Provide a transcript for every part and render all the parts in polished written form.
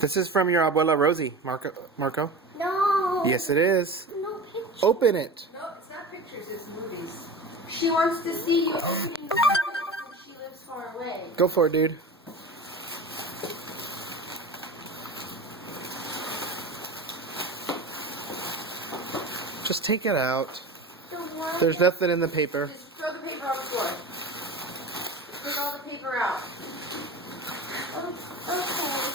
This is from your abuela Rosie, Marco. No. Yes, it is. No picture. Open it. No, it's not pictures, it's movies. She wants to see you opening presents when she lives far away. Go for it, dude. Just take it out. The one. There's nothing in the paper. Just throw the paper on the floor. Just take all the paper out. Okay.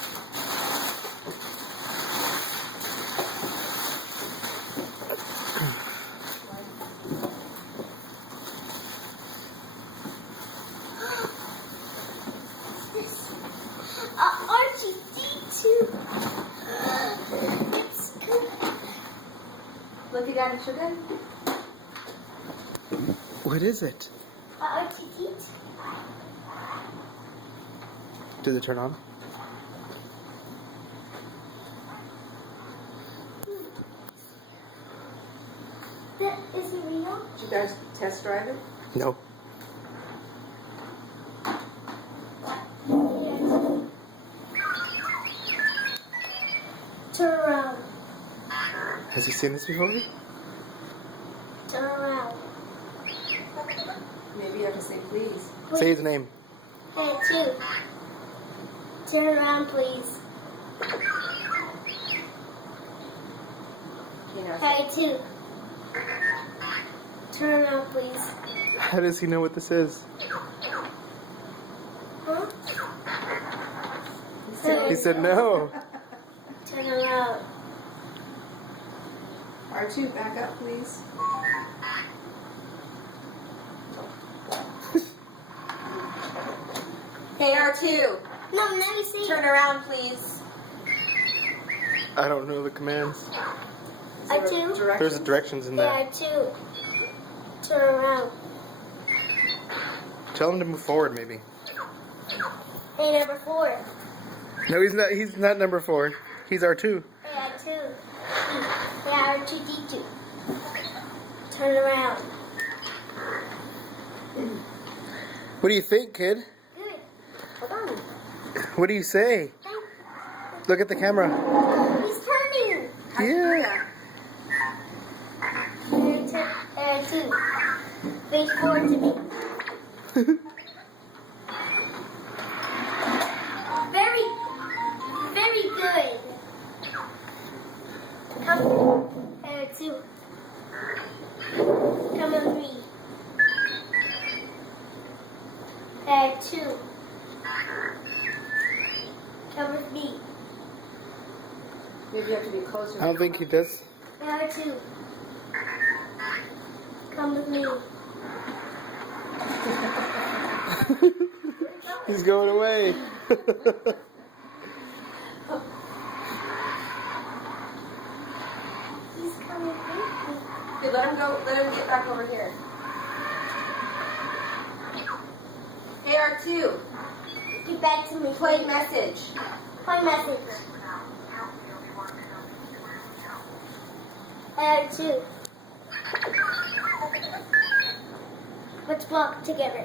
R2D2. It's good. Look at Daddy Sugar. What is it? R2D2. Does it turn on? That isn't real. Did you guys test drive it? No. Turn around. Has he seen this before? Turn around. Maybe you have to say please. Say his name. Hey, two. Turn around, please. You know, Hey, two. Turn around, please. How does he know what this is? Huh? He said no. Turn around. R2, back up, please. Hey, R2, No, let me see. turn around, please. I don't know the commands. Is R2? there directions? There's directions in there. Yeah, two. Turn around. Tell him to move forward, maybe. Hey, number 4. No, he's not. He's not number 4. He's R2. Yeah, 2. Yeah, R2D2. Turn around. What do you think, kid? Good. Hold on. What do you say? Look at the camera. He's turning. Yeah. Two. Face forward to me. Very, very good. Come, two. Come with me. Two. Come with me. Maybe you have to be closer. I don't think he does. Two. Come with me. He's going away. He's coming with me. Okay, let him go. Let him get back over here. Hey, R2, Get back to me. play message. Play message. Two. Let's walk together.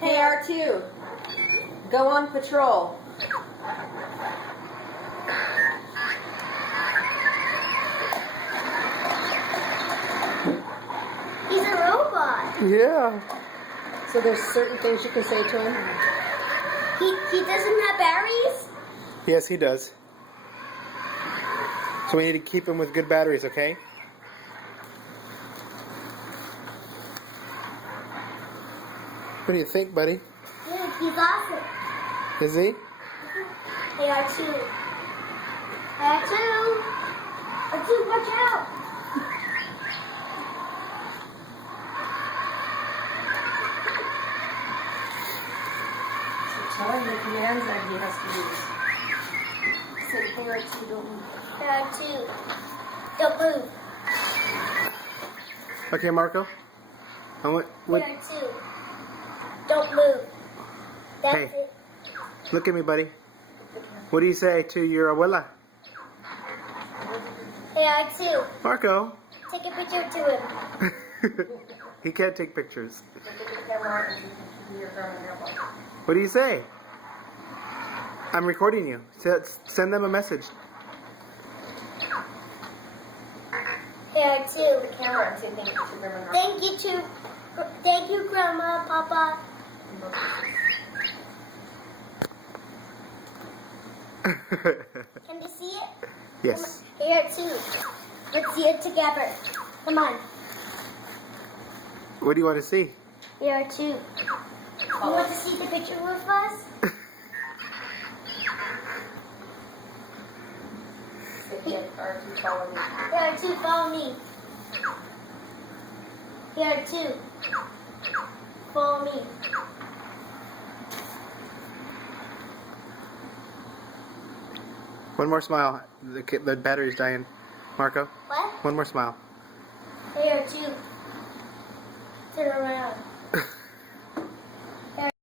Hey, R2, go on patrol. He's a robot. Yeah. So there's certain things you can say to him. He doesn't have batteries? Yes, he does. So we need to keep him with good batteries, okay? What do you think, buddy? Good, he's awesome. Is he? Hey, R2. R2. R2, watch out. So tell him the commands that he has to use. Say, hey, R2, don't move. R2. Don't move. Okay, Marco. I want. What? R2. Don't move. That's Hey. it. Look at me, buddy. What do you say to your abuela? Hey, R2. Marco. Take a picture to him. He can't take pictures. Look at the camera and you're going to grandpa. What do you say? I'm recording you. Send them a message. Here are two. The camera, and say thank you to Grandma and Grandpa. Thank you, Grandma, Papa. Can you see it? Yes. Here are two. Let's see it together. Come on. What do you want to see? Here are two. You want to see the picture with us? Say here are two, follow me. Here are two. Follow me. Here are two. Follow me. One more smile. The battery's dying. Marco, What? one more smile. Here are two. Turn around.